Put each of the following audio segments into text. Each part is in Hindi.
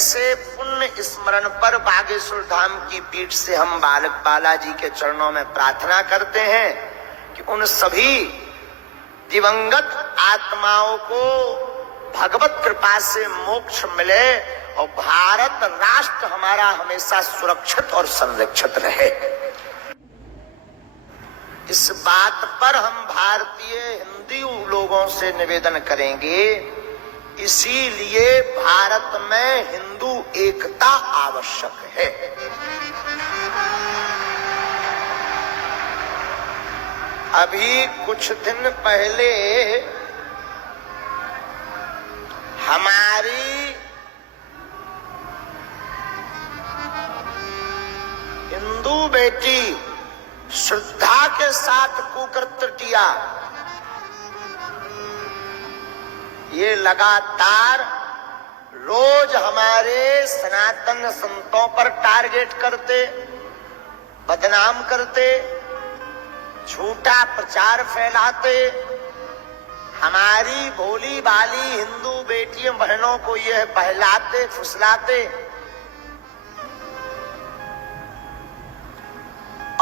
ऐसे पुण्य स्मरण पर बागेश्वर धाम की पीठ से हम बालक बालाजी के चरणों में प्रार्थना करते हैं कि उन सभी दिवंगत आत्माओं को भगवत कृपा से मोक्ष मिले और भारत राष्ट्र हमारा हमेशा सुरक्षित और संरक्षित रहे। इस बात पर हम भारतीय हिंदू लोगों से निवेदन करेंगे, इसीलिए भारत में हिंदू एकता आवश्यक है। अभी कुछ दिन पहले हमारी हिंदू बेटी श्रद्धा के साथ कुकृत्य किया। ये लगातार रोज हमारे सनातन संतों पर टारगेट करते, बदनाम करते, झूठा प्रचार फैलाते, हमारी भोली भाली हिंदू बेटियों बहनों को यह बहलाते फुसलाते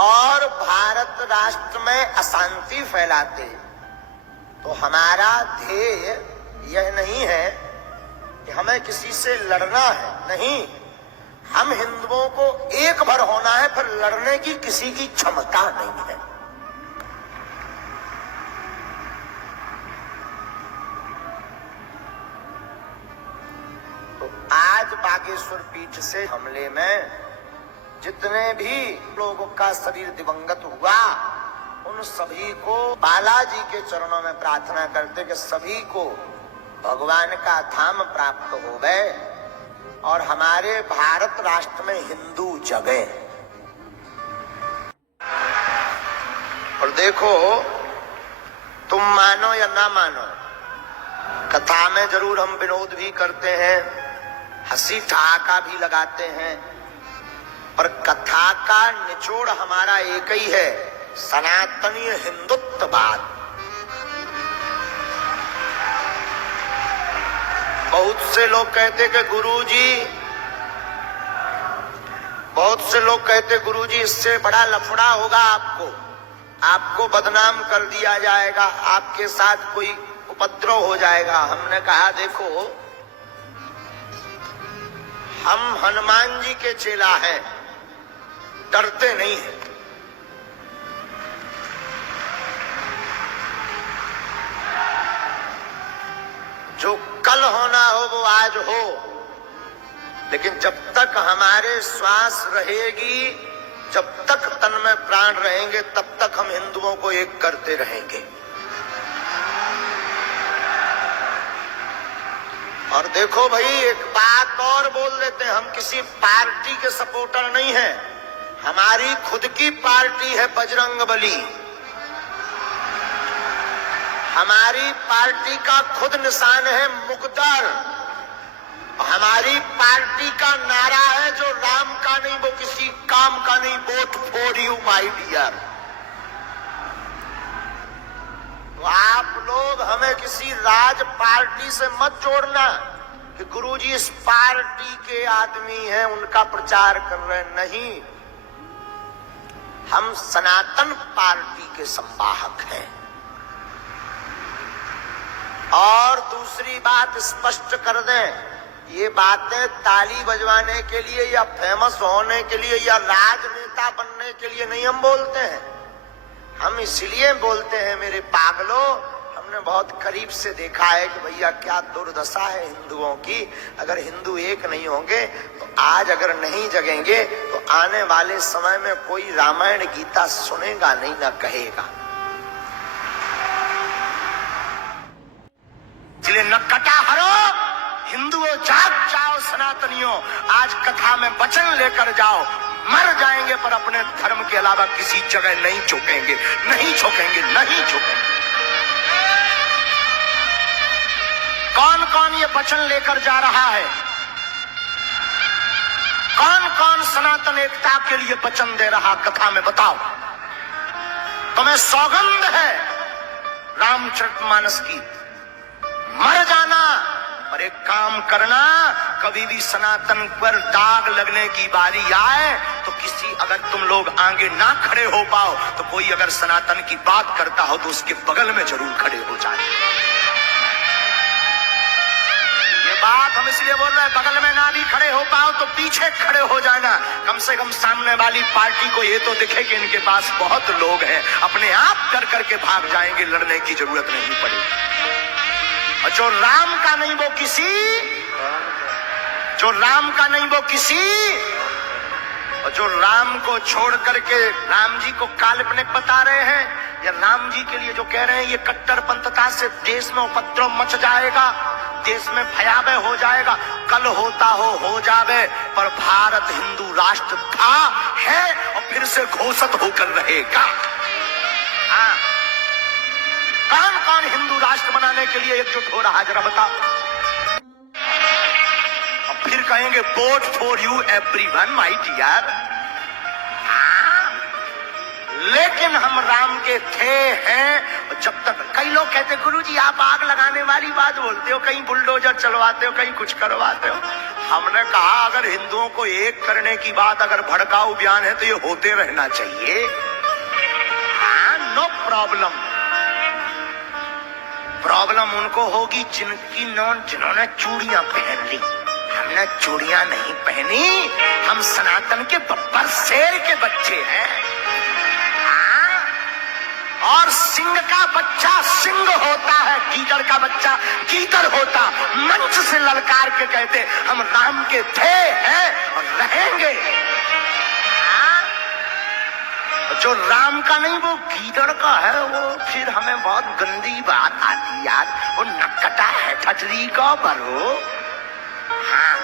और भारत राष्ट्र में अशांति फैलाते। तो हमारा ध्येय यह नहीं है कि हमें किसी से लड़ना है, नहीं, हम हिंदुओं को एक भर होना है, फिर लड़ने की किसी की क्षमता नहीं है। तो आज बागेश्वर पीठ से हमले में जितने भी लोगों का शरीर दिवंगत हुआ, उन सभी को बालाजी के चरणों में प्रार्थना करते कि सभी को भगवान का धाम प्राप्त हो गए और हमारे भारत राष्ट्र में हिंदू जगे। और देखो, तुम मानो या ना मानो, कथा में जरूर हम विनोद भी करते हैं, हंसी ठहाका भी लगाते हैं, पर कथा का निचोड़ हमारा एक ही है, सनातनीय हिंदुत्ववाद। बहुत से लोग कहते कि गुरुजी इससे बड़ा लफड़ा होगा, आपको बदनाम कर दिया जाएगा, आपके साथ कोई उपद्रव हो जाएगा। हमने कहा देखो, हम हनुमान जी के चेला हैं, डरते नहीं हैं। जो कल होना हो वो आज हो, लेकिन जब तक हमारे श्वास रहेगी, जब तक तन में प्राण रहेंगे, तब तक हम हिंदुओं को एक करते रहेंगे। और देखो भाई, एक बात और बोल देते हैं, हम किसी पार्टी के सपोर्टर नहीं हैं, हमारी खुद की पार्टी है बजरंगबली। हमारी पार्टी का खुद निशान है मुकद्दर। हमारी पार्टी का नारा है, जो राम का नहीं वो किसी काम का नहीं, vote for you my dear. तो आप लोग हमें किसी राज पार्टी से मत जोड़ना कि गुरुजी इस पार्टी के आदमी हैं, उनका प्रचार कर रहे हैं। नहीं, हम सनातन पार्टी के संवाहक हैं। और दूसरी बात स्पष्ट कर दें, ये बातें ताली बजवाने के लिए या फेमस होने के लिए या राजनेता बनने के लिए नहीं हम बोलते हैं। हम इसलिए बोलते हैं मेरे पागलों, हमने बहुत करीब से देखा है कि भैया क्या दुर्दशा है हिंदुओं की। अगर हिंदू एक नहीं होंगे तो आज अगर नहीं जगेंगे तो आने वाले समय में कोई रामायण गीता सुनेगा नहीं, ना कहेगा। इसलिए न कटा हरो, हिंदुओं जाग जाओ, सनातनियों आज कथा में वचन लेकर जाओ। मर जाएंगे पर अपने धर्म के अलावा किसी जगह नहीं झुकेंगे, नहीं झुकेंगे, नहीं झुकेंगे। कौन कौन ये वचन लेकर जा रहा है? कौन कौन सनातन एकता के लिए वचन दे रहा, कथा में बताओ। तुम्हें सौगंध है रामचरितमानस की, मर जाना पर एक काम करना, कभी भी सनातन पर दाग लगने की बारी आए तो किसी, अगर तुम लोग आगे ना खड़े हो पाओ तो कोई अगर सनातन की बात करता हो तो उसके बगल में जरूर खड़े हो जाए। ये बात हम इसलिए बोल रहे हैं, बगल में ना भी खड़े हो पाओ तो पीछे खड़े हो जाना। कम से कम सामने वाली पार्टी को ये तो दिखे कि इनके पास बहुत लोग हैं, अपने आप डर करके भाग जाएंगे, लड़ने की जरूरत नहीं पड़ेगी। और जो राम का नहीं वो किसी, जो राम का नहीं वो किसी, और जो राम को छोड़ करके राम जी को काल्पनिक बता रहे हैं, या राम जी के लिए जो कह रहे हैं ये कट्टरपंथता से देश में उपद्रव मच जाएगा, देश में भयावह हो जाएगा। कल होता हो जावे, पर भारत हिंदू राष्ट्र था, है और फिर से घोषित होकर रहेगा। हाँ, कौन कौन हिंदू राष्ट्र बनाने के लिए एकजुट हो रहा, जरा बताओ। और फिर कहेंगे vote for you everyone my dear. लेकिन हम राम के थे, हैं। जब तक कई लोग कहते गुरुजी आप आग लगाने वाली बात बोलते हो, कहीं बुलडोजर चलवाते हो, कहीं कुछ करवाते हो। हमने कहा अगर हिंदुओं को एक करने की बात अगर भड़काऊ बयान है तो ये होते रहना चाहिए। हाँ, नो प्रॉब्लम। प्रॉब्लम उनको होगी जिन्होंने चूड़ियां पहन ली। हमने चूड़ियां नहीं पहनी, हम सनातन के बब्बर शेर के बच्चे हैं। और सिंह का बच्चा सिंह होता है, गीदड़ का बच्चा गीदड़ होता। मंच से ललकार के कहते हम राम के थे, हैं और रहेंगे। जो राम का नहीं वो गीदड़ का है, वो फिर हमें बहुत गंदी बात आती यार, वो नक्कटा है ठटरी का बरो। हाँ,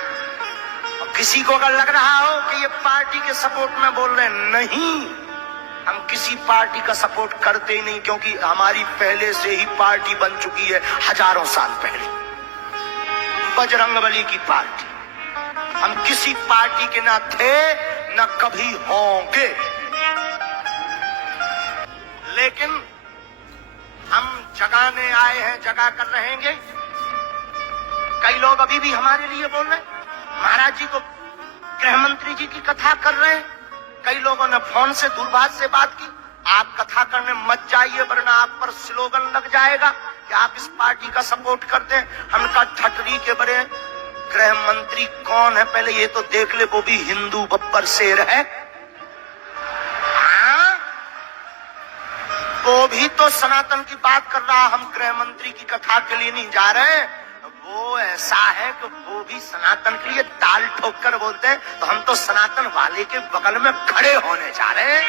और किसी को अगर लग रहा हो कि ये पार्टी के सपोर्ट में बोल रहे हैं, नहीं, हम किसी पार्टी का सपोर्ट करते ही नहीं, क्योंकि हमारी पहले से ही पार्टी बन चुकी है हजारों साल पहले, बजरंगबली की पार्टी। हम किसी पार्टी के ना थे न कभी होंगे, लेकिन हम जगाने आए हैं, जगा कर रहेंगे। कई लोग अभी भी हमारे लिए बोल रहे हैं, महाराज जी को गृह मंत्री जी की कथा कर रहे हैं। कई लोगों ने फोन से दूरभाष से बात की, आप कथा करने मत जाइए वरना आप पर स्लोगन लग जाएगा कि आप इस पार्टी का सपोर्ट करते हैं। हमने कहा ठटरी के बड़े गृह मंत्री कौन है पहले ये तो देख ले, वो भी हिंदू बब्बर शेर है। हाँ? वो भी तो सनातन की बात कर रहा, हम गृह मंत्री की कथा के लिए नहीं जा रहे। वो ऐसा है कि वो भी सनातन के लिए ताल ठोक कर बोलते हैं, तो हम तो सनातन वाले के बगल में खड़े होने जा रहे हैं।